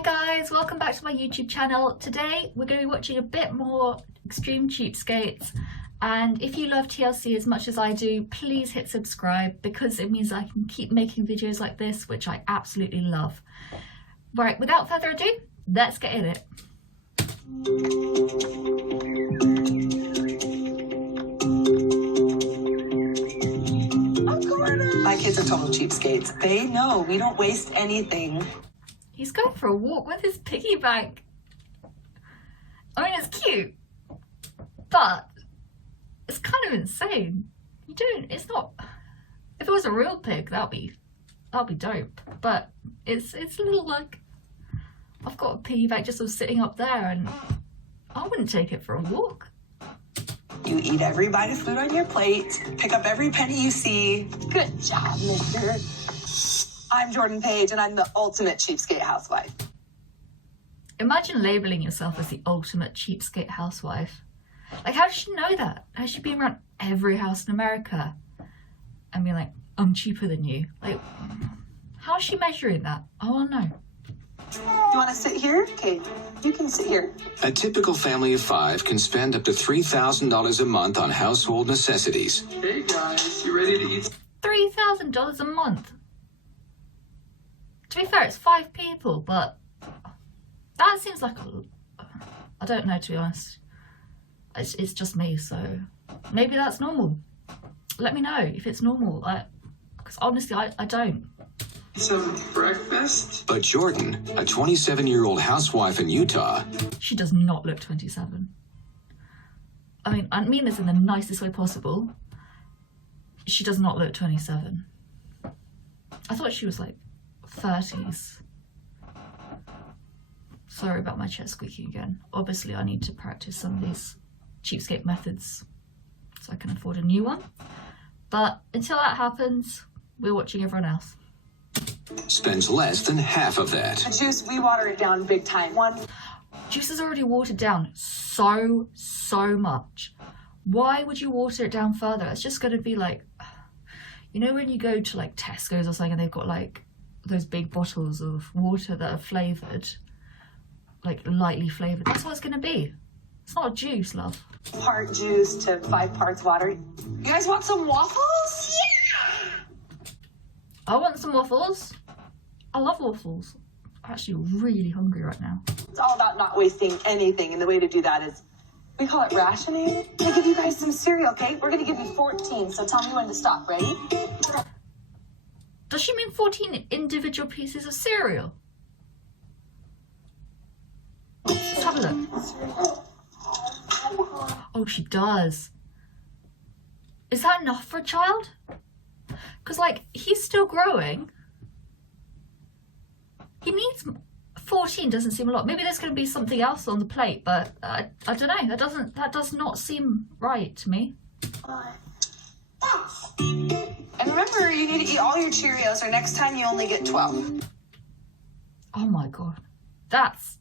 Hey guys, welcome back to my YouTube channel. Today we're going to be watching a bit more extreme cheapskates, and if you love TLC as much as I do, please hit subscribe because it means I can keep making videos like this, which I absolutely love. Right, without further ado, let's get in it. My kids are total cheapskates. They know we don't waste anything. He's going for a walk with his piggy bank. I mean, it's cute, but it's kind of insane. It's not, if it was a real pig, that'd be dope. But it's a little like, I've got a piggy bank just sort of sitting up there and I wouldn't take it for a walk. You eat every bite of food on your plate, pick up every penny you see. Good job, mister. I'm Jordan Page, and I'm the ultimate cheapskate housewife. Imagine labeling yourself as the ultimate cheapskate housewife. Like, how does she know that? Has she been around every house in America and be like, I'm cheaper than you? Like, how is she measuring that? I want to know. You want to sit here? Okay, you can sit here. A typical family of 5 can spend up to $3,000 a month on household necessities. Hey guys, you ready to eat? $3,000 a month. To be fair, it's 5 people, but that seems like I don't know, to be honest. It's just me, so maybe that's normal. Let me know if it's normal, because honestly, I don't. Some breakfast? But Jordan, a 27-year-old housewife in Utah, She does not look 27. I mean this in the nicest way possible. She does not look 27. I thought she was like 30s. Sorry about my chair squeaking again. Obviously I need to practice some of these cheapskate methods so I can afford a new one. But until that happens, we're watching everyone else. spends less than half of that. The juice, we water it down big time. Juice is already watered down so much. Why would you water it down further? It's just going to be like, you know when you go to like Tesco's or something and they've got like those big bottles of water that are flavoured, like lightly flavoured. That's what it's going to be. It's not juice, love. Part juice to 5 parts water. You guys want some waffles? I want some waffles. I love waffles. I'm actually really hungry right now. It's all about not wasting anything, and the way to do that is, we call it rationing. I'm gonna give you guys some cereal, okay? We're gonna give you 14, so tell me when to stop. Ready? Does she mean 14 individual pieces of cereal? Let's have a look. Oh, she does. Is that enough for a child? Because, like, he's still growing. He needs 14, doesn't seem a lot. Maybe there's going to be something else on the plate, but I don't know. That does not seem right to me. And remember, you need to eat all your Cheerios, or next time you only get 12. Oh my god. That's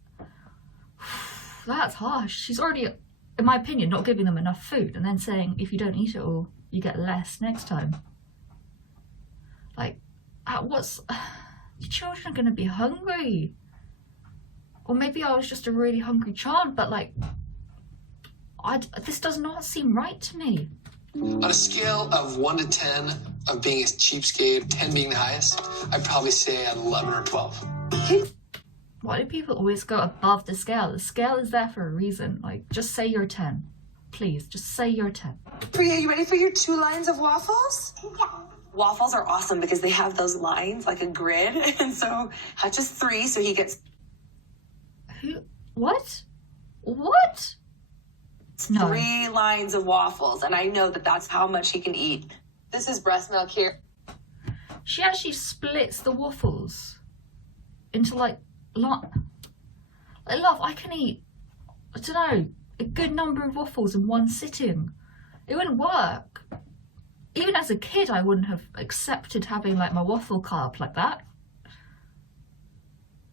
harsh. She's already, in my opinion, not giving them enough food and then saying if you don't eat it all, you get less next time. Like, your children are going to be hungry. Or maybe I was just a really hungry child, but like, this does not seem right to me. On a scale of 1 to 10 of being a cheapskate, 10 being the highest, I'd probably say an 11 or 12. Why do people always go above the scale? The scale is there for a reason. Like, just say you're 10. Please, just say you're 10. Priya, you ready for your 2 lines of waffles? Yeah. Waffles are awesome because they have those lines like a grid, and so Hutch is 3, so he gets What? What? No. 3 lines of waffles, and I know that that's how much he can eat. This is breast milk here. She actually splits the waffles into like love, I can eat, I don't know, a good number of waffles in one sitting. It wouldn't work. Even as a kid, I wouldn't have accepted having like my waffle carb like that.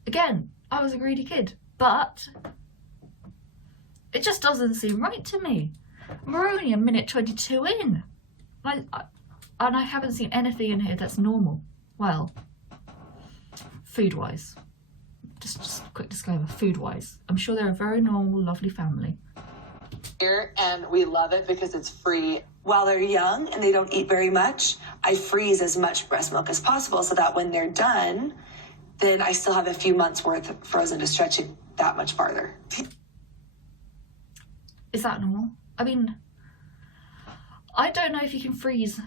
Again, I was a greedy kid, but it just doesn't seem right to me. We're only a minute 22 in. And I haven't seen anything in here that's normal. Well, food-wise. just a quick disclaimer, food-wise. I'm sure they're a very normal, lovely family. Here, and we love it because it's free. While they're young and they don't eat very much, I freeze as much breast milk as possible so that when they're done, then I still have a few months worth frozen to stretch it that much farther. Is that normal? I mean, I don't know if you can freeze.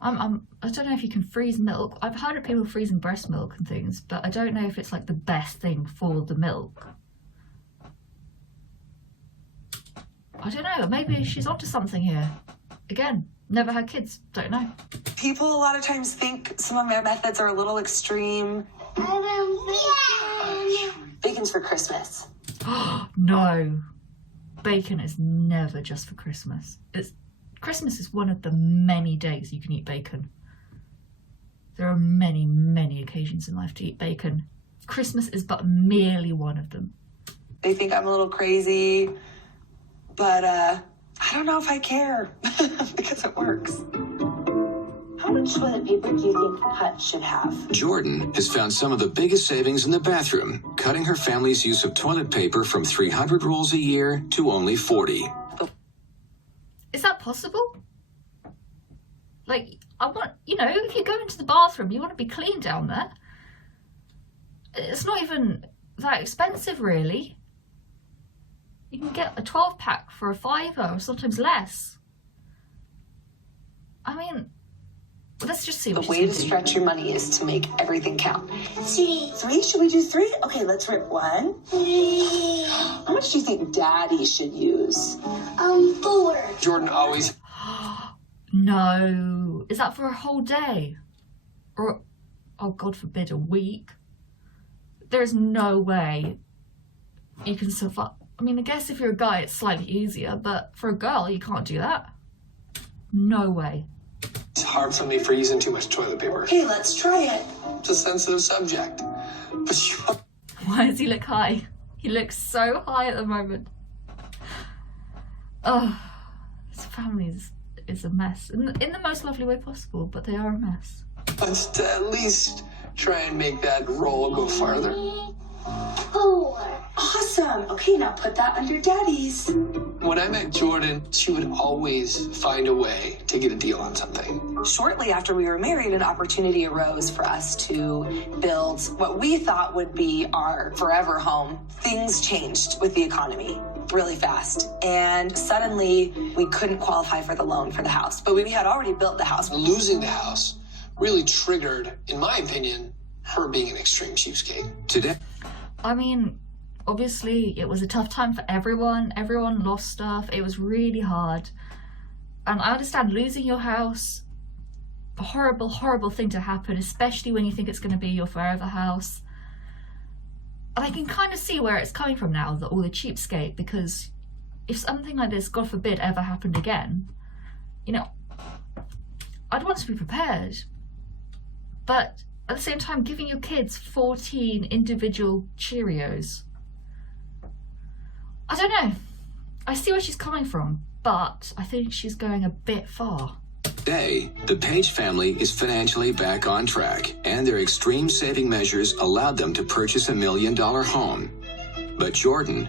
I don't know if you can freeze milk. I've heard of people freezing breast milk and things, but I don't know if it's like the best thing for the milk. I don't know, maybe she's onto something here. Again, never had kids, don't know. People a lot of times think some of my methods are a little extreme. Bacon's for Christmas. No, bacon is never just for Christmas. Christmas is one of the many days you can eat bacon. There are many, many occasions in life to eat bacon. Christmas is but merely one of them. They think I'm a little crazy, but I don't know if I care because it works. How much toilet paper do you think Hut should have? Jordan has found some of the biggest savings in the bathroom, cutting her family's use of toilet paper from 300 rolls a year to only 40. Is that possible? Like, if you go into the bathroom, you want to be clean down there. It's not even that expensive, really. You can get a 12-pack for a $5 or sometimes less. I mean, let's just see what the way to stretch your money is to make everything count. 3? Should we do 3? Okay, let's rip 1. 3. How much do you think Daddy should use? 4. Jordan always. No. Is that for a whole day? Or, oh, God forbid, a week? There's no way you can survive. I mean, I guess if you're a guy, it's slightly easier, but for a girl, you can't do that. No way. It's hard for me for using too much toilet paper. Hey, let's try it. It's a sensitive subject. But you... Why does he look high? He looks so high at the moment. Oh, his family is a mess. In the most lovely way possible, but they are a mess. Let's at least try and make that roll go farther. 4. Awesome. Okay, now put that under Daddy's. When I met Jordan, she would always find a way to get a deal on something. Shortly after we were married, an opportunity arose for us to build what we thought would be our forever home. Things changed with the economy really fast, and suddenly we couldn't qualify for the loan for the house, but we had already built the house. Losing the house really triggered, in my opinion, her being an extreme cheapskate. Today, I mean, obviously it was a tough time for everyone. Everyone lost stuff. It was really hard. And I understand losing your house, a horrible, horrible thing to happen, especially when you think it's going to be your forever house. And I can kind of see where it's coming from now, all the cheapskate, because if something like this, God forbid, ever happened again, I'd want to be prepared. But at the same time, giving your kids 14 individual Cheerios, I don't know. I see where she's coming from, but I think she's going a bit far. Today, the Page family is financially back on track, and their extreme saving measures allowed them to purchase $1 million home. But Jordan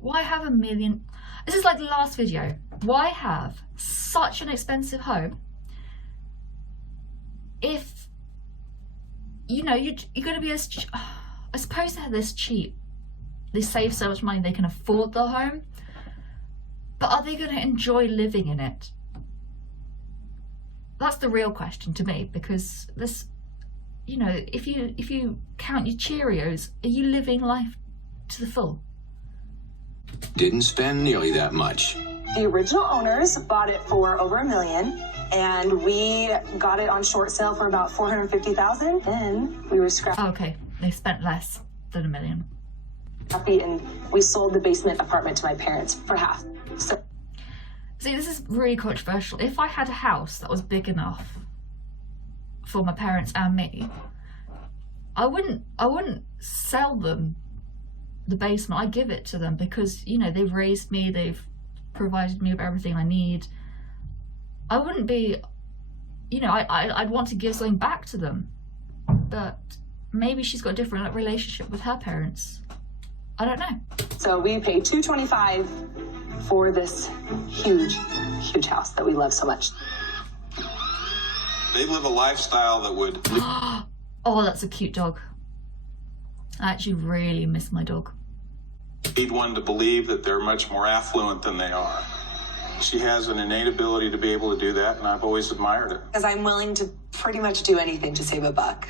Why have $1 million? This is like the last video. Why have such an expensive home if, you're going to be I suppose they're this cheap. They save so much money they can afford the home, but are they going to enjoy living in it? That's the real question to me, because this, if you count your Cheerios, are you living life to the full? didn't spend nearly that much. The original owners bought it for over $1 million, and we got it on short sale for about $450,000. Then we were scrappy. Okay, they spent less than $1 million. And we sold the basement apartment to my parents for half. So, see, this is really controversial. If I had a house that was big enough for my parents and me, I wouldn't sell them the basement. I'd give it to them because, they've raised me, they've provided me with everything I need. I wouldn't be, I'd want to give something back to them. But maybe she's got a different relationship with her parents. I don't know. So we paid $225 for this huge, huge house that we love so much. They live a lifestyle that would... Oh, that's a cute dog. I actually really miss my dog. lead one to believe that they're much more affluent than they are. She has an innate ability to be able to do that, and I've always admired it. Because I'm willing to pretty much do anything to save a buck.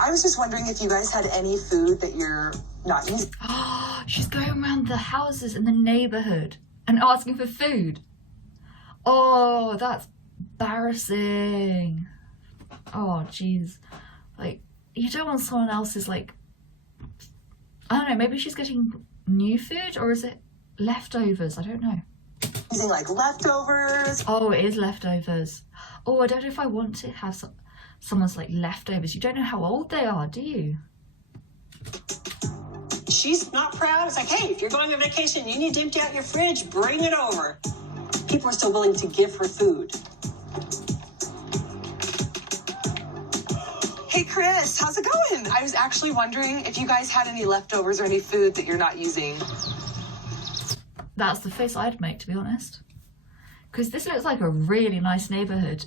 I was just wondering if you guys had any food that you're not using. She's going around the houses in the neighborhood and asking for food. Oh, that's embarrassing. Oh, jeez. Like, you don't want someone else's, like, I don't know, maybe she's getting new food, or is it leftovers? I don't know. Using, like, leftovers. Oh, it is leftovers. Oh, I don't know if I want to have someone's, like, leftovers. You don't know how old they are, do you? She's not proud. It's like, hey, if you're going on vacation, you need to empty out your fridge, bring it over. People are still willing to give her food. Hey, Chris, how's it going? I was actually wondering if you guys had any leftovers or any food that you're not using. That's the face I'd make, to be honest. Because this looks like a really nice neighborhood.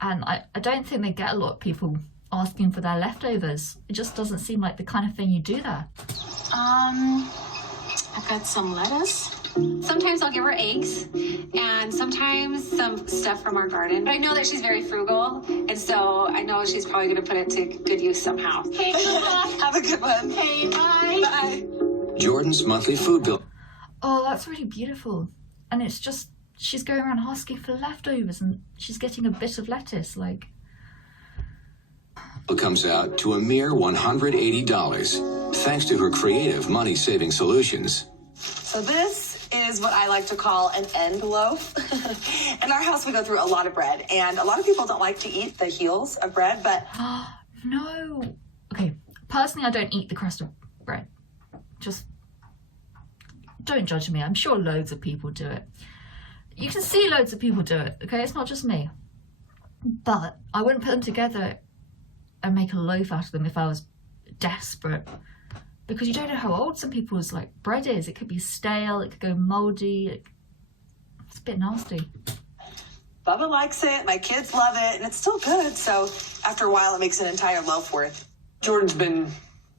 And I don't think they get a lot of people asking for their leftovers. It just doesn't seem like the kind of thing you do there. I've got some lettuce. Sometimes I'll give her eggs, and sometimes some stuff from our garden. But I know that she's very frugal, and so I know she's probably going to put it to good use somehow. Okay, Have a good one. okay, bye. Bye. Jordan's monthly food bill Oh, that's really beautiful. And it's just, she's going around asking for leftovers, and she's getting a bit of lettuce, like. comes out to a mere $180, thanks to her creative money-saving solutions. So this is what I like to call an end loaf. In our house, we go through a lot of bread, and a lot of people don't like to eat the heels of bread, but No. Okay, personally, I don't eat the crust of bread. Just don't judge me. I'm sure loads of people do it. You can see loads of people do it, okay? It's not just me. But I wouldn't put them together and make a loaf out of them if I was desperate. Because you don't know how old some people's, like, bread is. It could be stale, it could go moldy. It's a bit nasty. Bubba likes it, my kids love it, and it's still good. So after a while, it makes an entire loaf worth. Jordan's been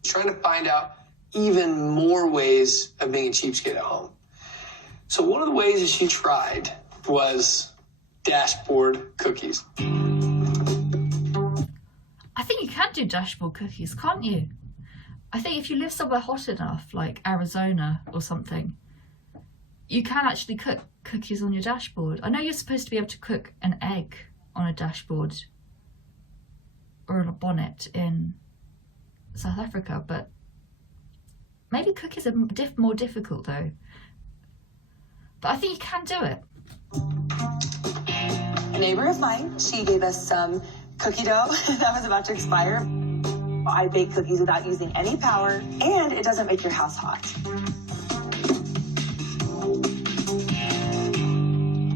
trying to find out even more ways of being a cheapskate at home. So one of the ways that she tried was dashboard cookies. I think you can do dashboard cookies, can't you? I think if you live somewhere hot enough, like Arizona or something, you can actually cook cookies on your dashboard. I know you're supposed to be able to cook an egg on a dashboard or on a bonnet in South Africa, but maybe cookies are more difficult though. But I think you can do it. A neighbor of mine, she gave us some cookie dough that was about to expire. I bake cookies without using any power, and it doesn't make your house hot.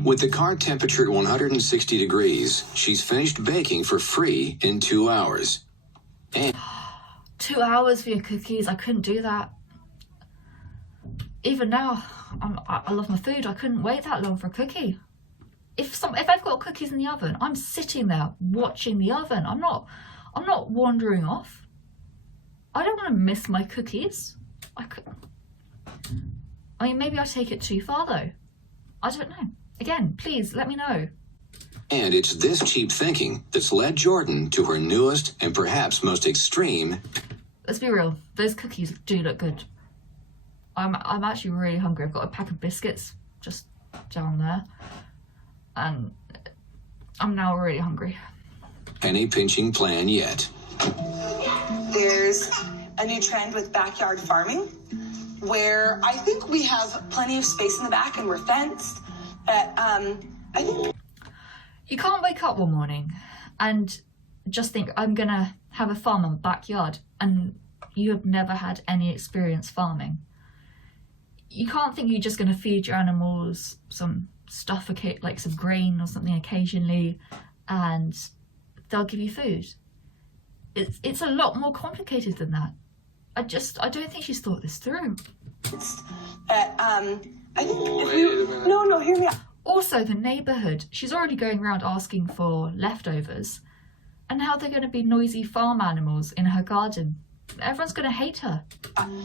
With the car temperature at 160 degrees, she's finished baking for free in 2 hours. And 2 hours for your cookies, I couldn't do that. Even now, I love my food, I couldn't wait that long for a cookie. If I've got cookies in the oven, I'm sitting there watching the oven. I'm not wandering off. I don't want to miss my cookies. I mean, maybe I take it too far though. I don't know. Again, please let me know. And it's this cheap thinking that's led Jordan to her newest and perhaps most extreme. Let's be real. Those cookies do look good. I'm actually really hungry. I've got a pack of biscuits just down there. And I'm now really hungry. Penny pinching plan yet. There's a new trend with backyard farming where I think we have plenty of space in the back and we're fenced. But I think you can't wake up one morning and just think, I'm gonna have a farm in my backyard, and you have never had any experience farming. You can't think you're just gonna feed your animals some stuff like some grain or something occasionally, and they'll give you food. It's a lot more complicated than that. I don't think she's thought this through. I think no, hear me out. Also, the neighbourhood. She's already going around asking for leftovers, and how they're going to be noisy farm animals in her garden. Everyone's going to hate her.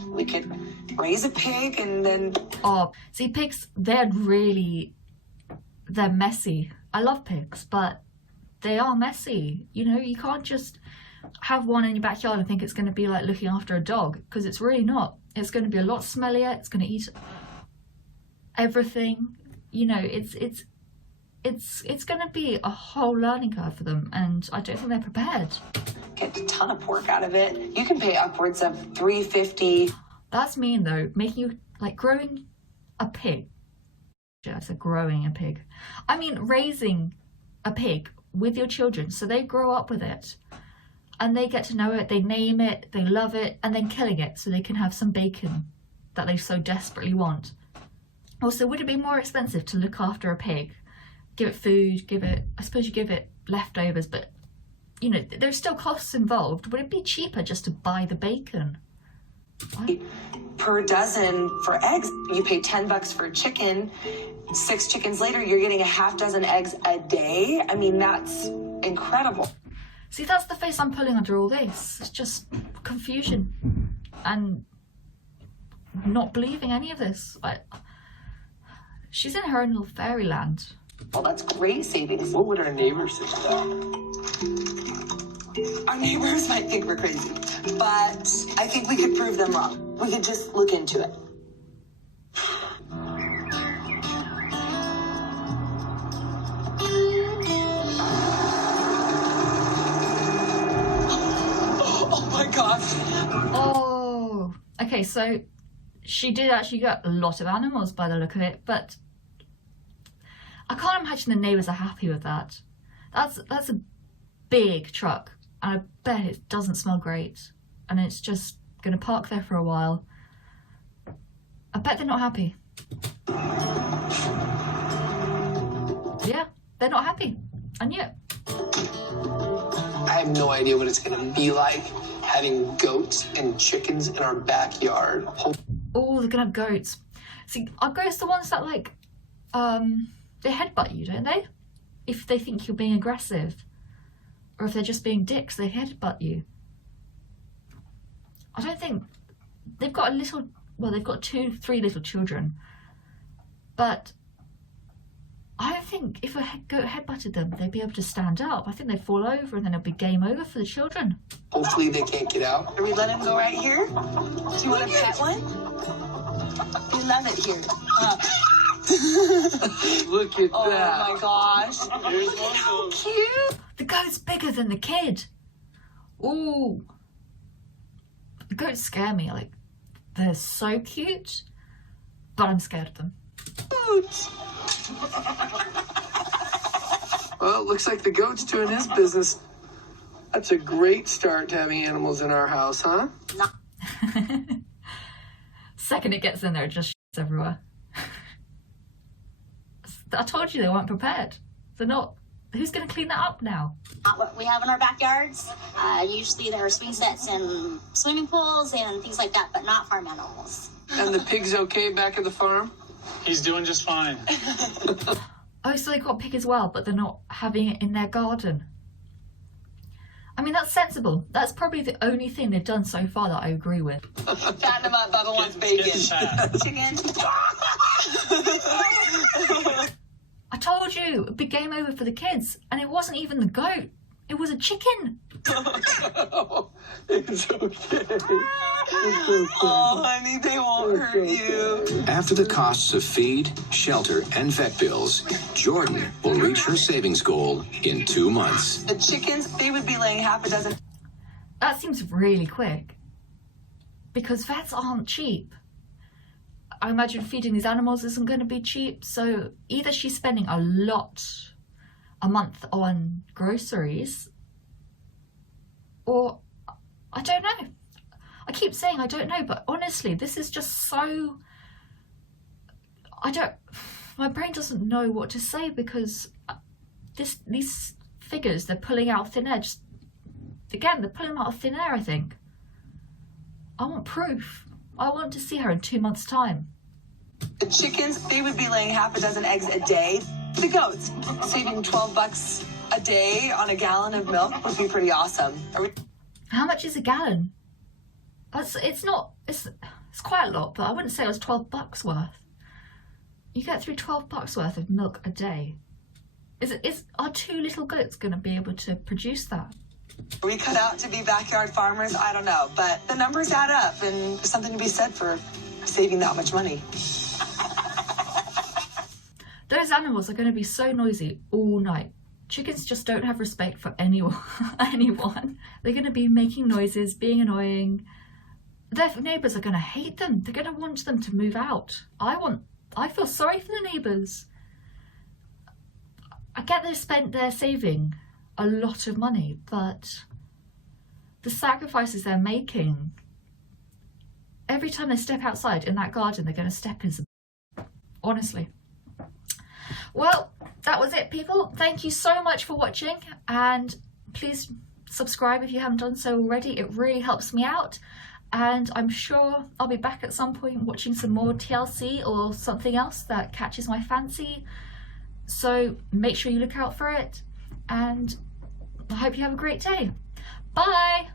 We could raise a pig and then... Oh, see, pigs, they're messy. I love pigs, but they are messy. You know, you can't just have one in your backyard and think it's going to be like looking after a dog, because it's really not. It's going to be a lot smellier. It's going to eat everything. You know, it's going to be a whole learning curve for them, and I don't think they're prepared. Get a ton of pork out of it. You can pay upwards of $350. That's mean though, making you like growing a pig. I said growing a pig. I mean raising a pig with your children, so they grow up with it and they get to know it, they name it, they love it, and then killing it so they can have some bacon that they so desperately want. Also, would it be more expensive to look after a pig? Give it food, I suppose you give it leftovers, but you know, there's still costs involved. Would it be cheaper just to buy the bacon? What? Per dozen for eggs, you pay $10 for a chicken. 6 chickens later, you're getting a half dozen eggs a day. I mean, that's incredible. See, that's the face I'm pulling under all this. It's just confusion and not believing any of this. She's in her own little fairyland. Well, that's great savings. What would our neighbors think of that? Our neighbors might think we're crazy, but I think we could prove them wrong. We could just look into it. Oh my gosh. Oh, okay, so she did actually get a lot of animals by the look of it, but I can't imagine the neighbours are happy with that. That's a big truck, and I bet it doesn't smell great, and it's just going to park there for a while. I bet they're not happy. Yeah, they're not happy. I knew it. I have no idea what it's going to be like having goats and chickens in our backyard. Oh, they're going to have goats. See, are goats the ones that like, they headbutt you, don't they? If they think you're being aggressive. Or if they're just being dicks, they headbutt you. I don't think... They've got they've got 3 little children. But I don't think if a goat headbutted them, they'd be able to stand up. I think they'd fall over and then it'd be game over for the children. Hopefully they can't get out. Are we letting him go right here? Do you want to pet one? We love it here. Look at that. Oh my gosh. How cute! The goat's bigger than the kid. Ooh. The goats scare me. Like, they're so cute, but I'm scared of them. Well, it looks like the goat's doing his business. That's a great start to having animals in our house, huh? Second it gets in there, it just shits everywhere. I told you they weren't prepared. They're not. Who's going to clean that up now? What we have in our backyards, usually there are swing sets and swimming pools and things like that, but not farm animals. And the pig's okay back at the farm? He's doing just fine. Oh, so they got a pig as well, but they're not having it in their garden. I mean, that's sensible. That's probably the only thing they've done so far that I agree with. Fatten him up, Bubba wants bacon. Chicken. I told you, a big game over for the kids, and it wasn't even the goat. It was a chicken. It's okay. Oh, honey, they won't hurt you. After the costs of feed, shelter, and vet bills, Jordan will reach her savings goal in 2 months. The chickens, they would be laying half a dozen. That seems really quick. Because vets aren't cheap. I imagine feeding these animals isn't going to be cheap, so either she's spending a lot a month on groceries, or I don't know. I keep saying I don't know, but honestly, this is just so... my brain doesn't know what to say, because these figures they're pulling out of thin air. Again, they're pulling them out of thin air, I think. I want proof. I want to see her in 2 months' time. The chickens, they would be laying half a dozen eggs a day. The goats, saving $12 a day on a gallon of milk would be pretty awesome. How much is a gallon? It's quite a lot, but I wouldn't say it was $12 worth. You get through $12 worth of milk a day. Are 2 little goats going to be able to produce that? Are we cut out to be backyard farmers? I don't know, but the numbers add up, and there's something to be said for saving that much money. Those animals are going to be so noisy all night. Chickens just don't have respect for anyone. They're going to be making noises, being annoying. Their neighbours are going to hate them. They're going to want them to move out. I feel sorry for the neighbours. I get they're saving a lot of money, but the sacrifices they're making, every time they step outside in that garden, they're going to step in some... Honestly. Well, that was it, people. Thank you so much for watching, and please subscribe if you haven't done so already. It really helps me out, and I'm sure I'll be back at some point watching some more TLC or something else that catches my fancy. So make sure you look out for it, and I hope you have a great day. Bye!